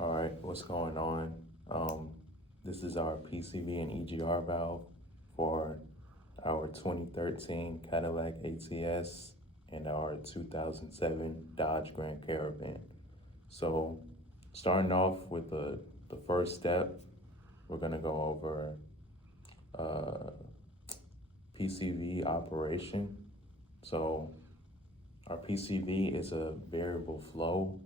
All right, what's going on? This is our PCV and EGR valve for our 2013 Cadillac ATS and our 2007 Dodge Grand Caravan. So, starting off with the first step, we're gonna go over PCV operation. So, our PCV is a variable flow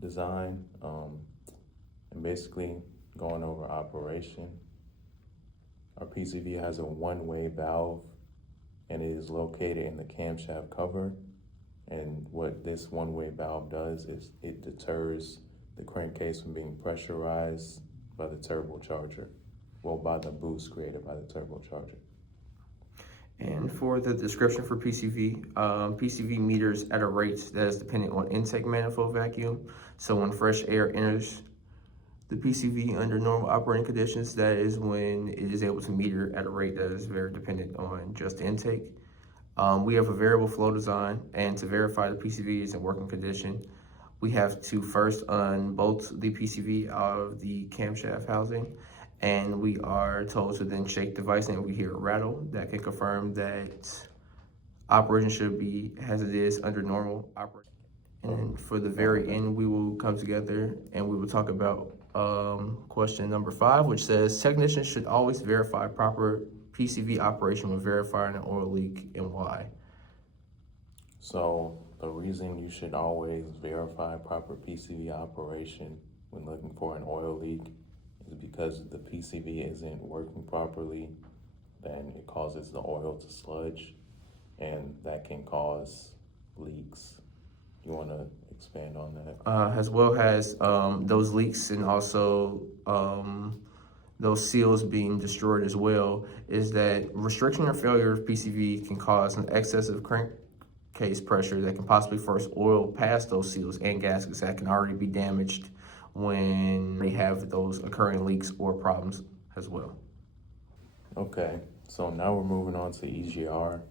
design, and basically going over operation. Our PCV has a one-way valve and it is located in the camshaft cover. And what this one-way valve does is it deters the crankcase from being pressurized by the turbocharger, by the boost created by the turbocharger. And for the description for PCV, PCV meters at a rate that is dependent on intake manifold vacuum. So when fresh air enters the PCV under normal operating conditions, that is when it is able to meter at a rate that is very dependent on just intake. We have a variable flow design, and to verify the PCV is in working condition, we have to first unbolt the PCV out of the camshaft housing, and we are told to then shake the device, and we hear a rattle that can confirm that operation should be as it is under normal operation. And then for the very end, we will come together and we will talk about question number 5, which says technicians should always verify proper PCV operation when verifying an oil leak, and why. So the reason you should always verify proper PCV operation when looking for an oil leak is because if the PCV isn't working properly, then it causes the oil to sludge, and that can cause leaks. You want to expand on that? As well as those leaks, and also those seals being destroyed as well, is that restriction or failure of PCV can cause an excessive crankcase pressure that can possibly force oil past those seals and gaskets that can already be damaged when they have those occurring leaks or problems as well. Okay, so now we're moving on to EGR.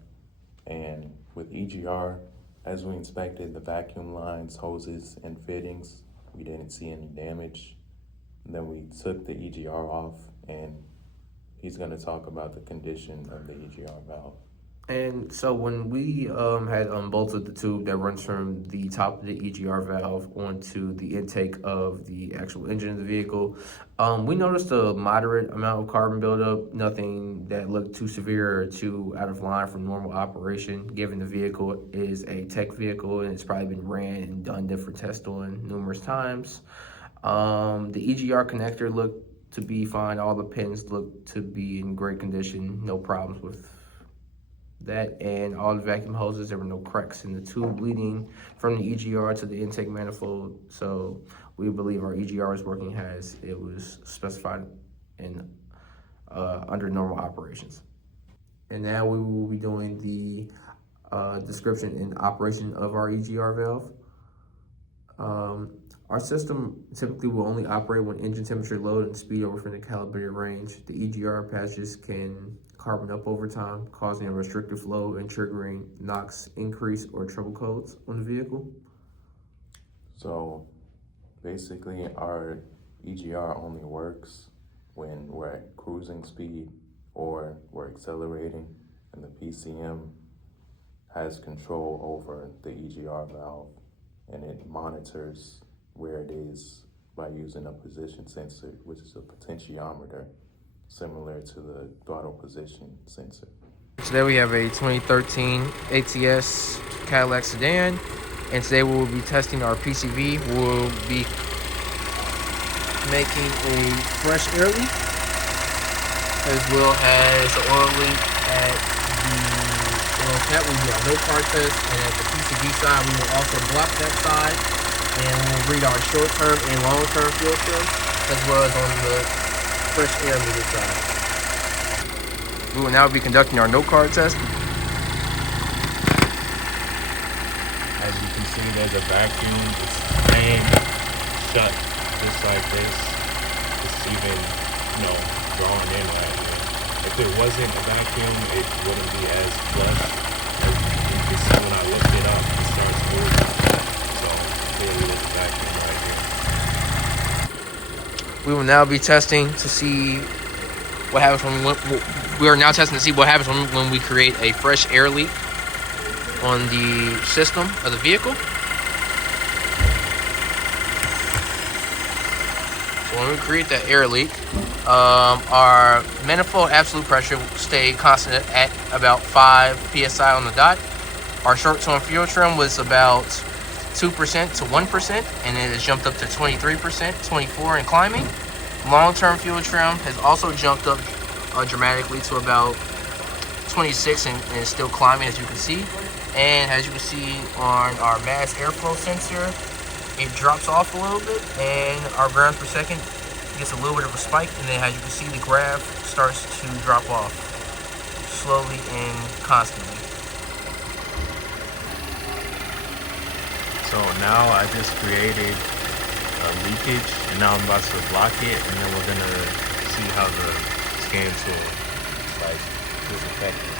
And with EGR, as we inspected the vacuum lines, hoses, and fittings, we didn't see any damage. And then we took the EGR off, and he's going to talk about the condition of the EGR valve. And so when we had unbolted the tube that runs from the top of the EGR valve onto the intake of the actual engine of the vehicle, we noticed a moderate amount of carbon buildup, nothing that looked too severe or too out of line from normal operation, given the vehicle is a tech vehicle and it's probably been ran and done different tests on numerous times. The EGR connector looked to be fine. All the pins looked to be in great condition, no problems with that, and all the vacuum hoses, there were no cracks in the tube leading from the EGR to the intake manifold. So we believe our EGR is working as it was specified in under normal operations. And now we will be doing the description and operation of our EGR valve. Our system typically will only operate when engine temperature, load, and speed over within the calibrated range. The EGR passages can carbon up over time, causing a restrictive flow and triggering NOx increase or trouble codes on the vehicle. So basically, our EGR only works when we're at cruising speed or we're accelerating, and the PCM has control over the EGR valve, and it monitors where it is by using a position sensor, which is a potentiometer, similar to the throttle position sensor. Today we have a 2013 ATS Cadillac sedan, and today we will be testing our PCV. We'll be making a fresh air leak, as well as an oil leak at the oil cap. We do a no car test, and at the PCV side, we will also block that side, and we'll read our short-term and long-term fuel temps, as well as on the fresh air meter side. We will now be conducting our no-car test. As you can see, there's a vacuum. It's fan shut just like this. It's even, drawn in right here. If it wasn't a vacuum, it wouldn't be as flush. As you can see when I lift it up, it starts moving. So clearly there's a vacuum right here. We will now be testing to see what happens we are now testing to see what happens when we create a fresh air leak on the system of the vehicle. So when we create that air leak, our manifold absolute pressure will stay constant at about 5 psi on the dot. Our short-term fuel trim was about 2% to 1%, and it has jumped up to 23%, 24% and climbing. Long-term fuel trim has also jumped up dramatically to about 26 and is still climbing, as you can see. And as you can see on our mass airflow sensor, it drops off a little bit, and our grams per second gets a little bit of a spike, and then as you can see, the graph starts to drop off slowly and constantly. So now I just created a leakage, and now I'm about to block it, and then we're gonna see how the scan tool is affected.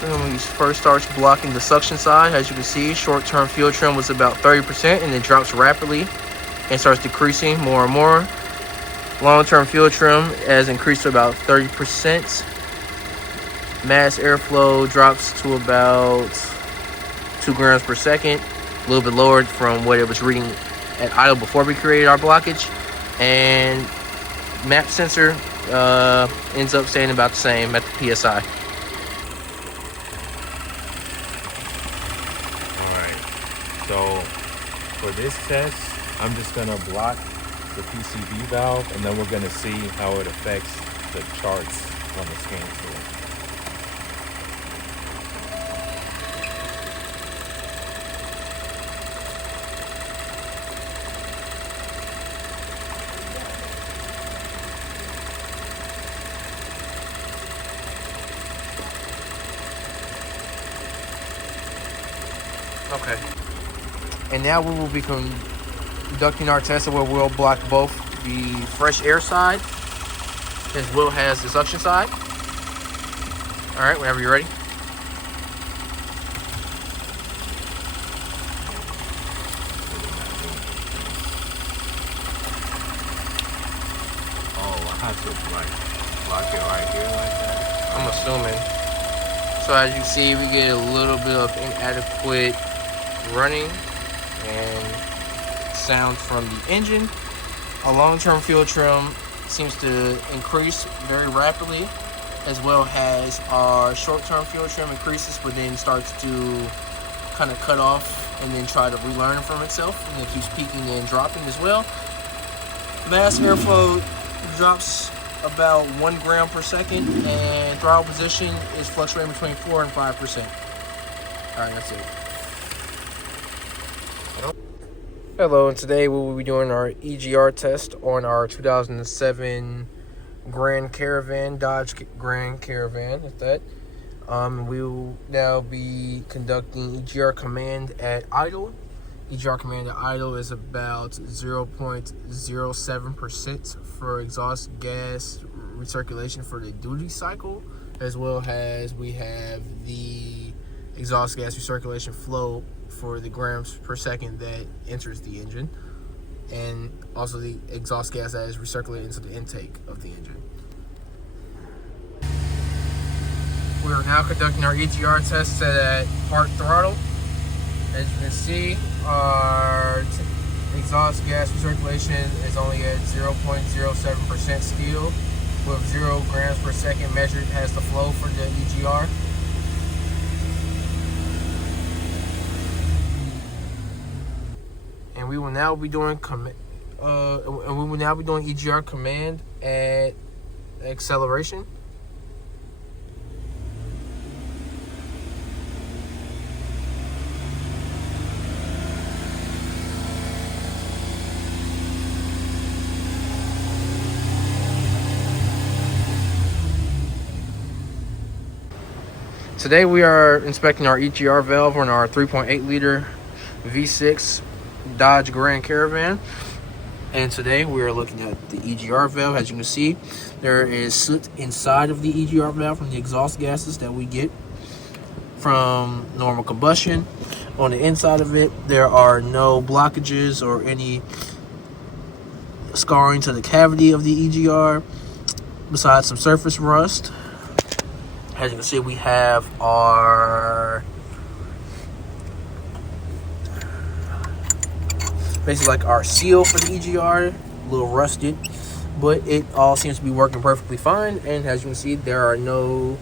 When we first starts blocking the suction side, as you can see, short-term fuel trim was about 30%, and it drops rapidly and starts decreasing more and more. Long-term fuel trim has increased to about 30%. Mass airflow drops to about 2 grams per second, a little bit lower from what it was reading at idle before we created our blockage. And map sensor ends up staying about the same at the PSI. So for this test, I'm just gonna block the PCV valve, and then we're gonna see how it affects the charts on the scan tool. Okay. And now we will be conducting our test where we'll block both the fresh air side as well as the suction side. All right, whenever you're ready. Oh, I have to block it right here like that? I'm assuming. So as you see, we get a little bit of inadequate running and sound from the engine. A long-term fuel trim seems to increase very rapidly, as well as our short-term fuel trim increases, but then starts to kind of cut off and then try to relearn from itself, and it keeps peaking and dropping as well. Mass airflow drops about 1 gram per second, and throttle position is fluctuating between 4 and 5%. All right, that's it. Hello, and today we will be doing our EGR test on our 2007 Grand Caravan, Dodge Grand Caravan, at that. We will now be conducting EGR command at idle. EGR command at idle is about 0.07% for exhaust gas recirculation for the duty cycle, as well as we have the exhaust gas recirculation flow for the grams per second that enters the engine, and also the exhaust gas that is recirculated into the intake of the engine. We are now conducting our EGR test set at part throttle. As you can see, our exhaust gas recirculation is only at 0.07% still, with 0 grams per second measured as the flow for the EGR. And we will now be doing EGR command at acceleration. Today we are inspecting our EGR valve on our 3.8 liter V6 Dodge Grand Caravan, and today we are looking at the EGR valve. As you can see, there is soot inside of the EGR valve from the exhaust gases that we get from normal combustion. On the inside of it, there are no blockages or any scarring to the cavity of the EGR, besides some surface rust. As you can see, we have our basically like our seal for the EGR, a little rusted, but it all seems to be working perfectly fine. And as you can see, there are no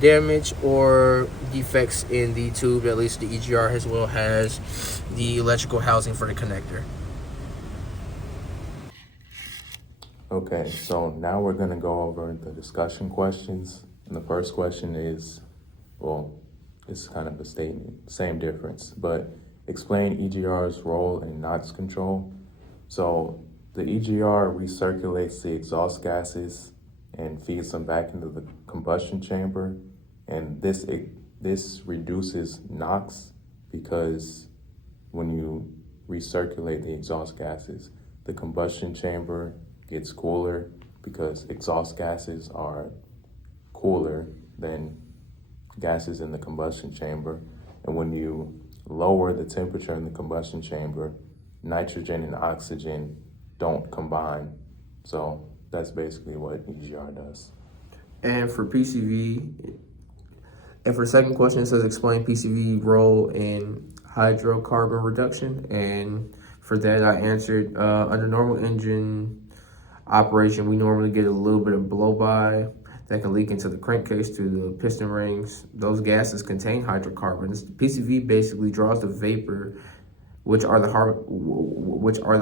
damage or defects in the tube. At least the EGR as well has the electrical housing for the connector. Okay, so now we're gonna go over the discussion questions. And the first question is, well, it's kind of a statement, same difference, but explain EGR's role in NOx control. So the EGR recirculates the exhaust gases and feeds them back into the combustion chamber. And this reduces NOx because when you recirculate the exhaust gases, the combustion chamber gets cooler because exhaust gases are cooler than gases in the combustion chamber. And when you lower the temperature in the combustion chamber, nitrogen and oxygen don't combine. So that's basically what EGR does. And for PCV, and for the second question, it says explain PCV role in hydrocarbon reduction. And for that, I answered under normal engine operation, we normally get a little bit of blow-by that can leak into the crankcase to the piston rings. Those gases contain hydrocarbons. The PCV basically draws the vapor, which are the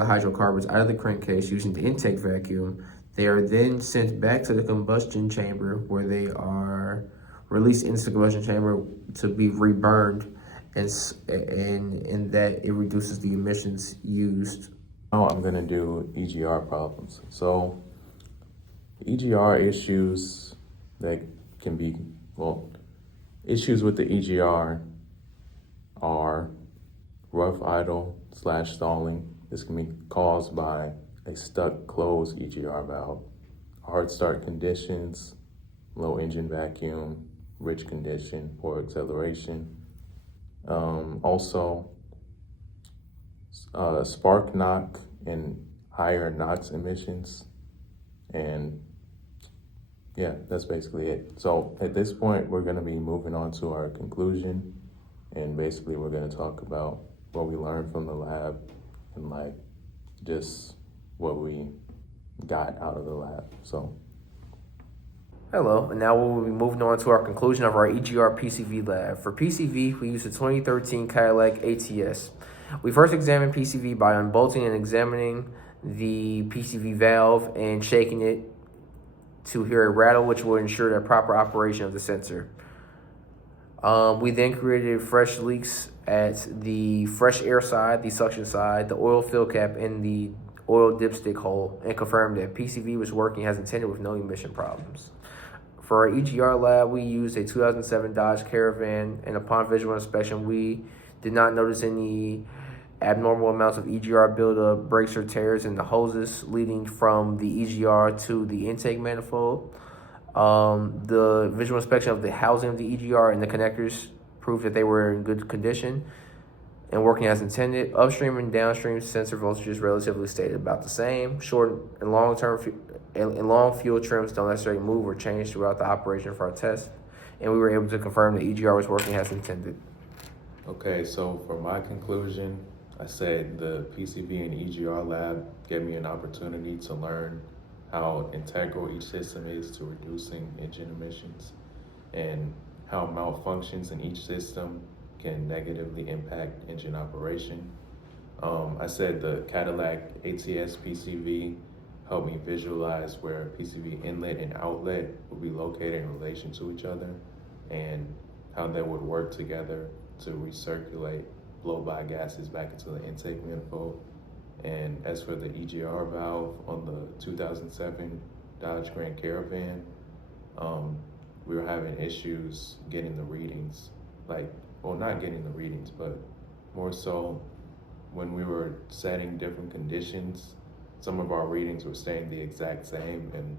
hydrocarbons, out of the crankcase using the intake vacuum. They are then sent back to the combustion chamber where they are released into the combustion chamber to be reburned, and that it reduces the emissions used. Now I'm gonna do EGR problems. So EGR issues that can be, well, issues with the EGR are rough idle / stalling. This can be caused by a stuck closed EGR valve, hard start conditions, low engine vacuum, rich condition, poor acceleration. Also, spark knock and higher NOx emissions. And yeah, that's basically it. So at this point, we're going to be moving on to our conclusion. And basically, we're going to talk about what we learned from the lab and like just what we got out of the lab. So. Hello, and now we'll be moving on to our conclusion of our EGR PCV lab. For PCV, we used a 2013 Cadillac ATS. We first examined PCV by unbolting and examining the PCV valve and shaking it to hear a rattle, which will ensure the proper operation of the sensor. We then created fresh leaks at the fresh air side, the suction side, the oil fill cap, and the oil dipstick hole, and confirmed that PCV was working as intended with no emission problems. For our EGR lab, we used a 2007 Dodge Caravan, and upon visual inspection, we did not notice any abnormal amounts of EGR buildup, breaks, or tears in the hoses leading from the EGR to the intake manifold. The visual inspection of the housing of the EGR and the connectors proved that they were in good condition and working as intended. Upstream and downstream sensor voltages relatively stayed about the same. Short and long fuel trims don't necessarily move or change throughout the operation for our test, and we were able to confirm that EGR was working as intended. Okay, so for my conclusion, I said the PCV and EGR lab gave me an opportunity to learn how integral each system is to reducing engine emissions and how malfunctions in each system can negatively impact engine operation. I said the Cadillac ATS PCV helped me visualize where PCV inlet and outlet would be located in relation to each other and how they would work together to recirculate blow-by gases back into the intake manifold. And as for the EGR valve on the 2007 Dodge Grand Caravan, we were having issues getting the readings, not getting the readings, but more so when we were setting different conditions, some of our readings were staying the exact same, and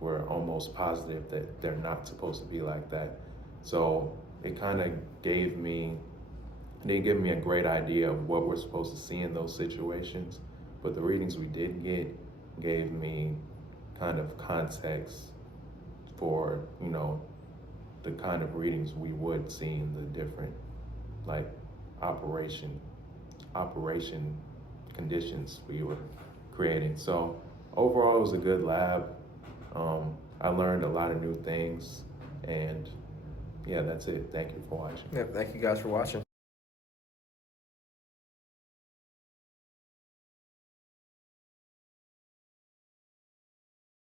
we're almost positive that they're not supposed to be like that. So it kind of gave me They give me a great idea of what we're supposed to see in those situations, but the readings we did get gave me kind of context for, you know, the kind of readings we would see in the different, like, operation conditions we were creating. So overall, it was a good lab. I learned a lot of new things, and yeah, that's it. Thank you for watching. Yeah, thank you guys for watching.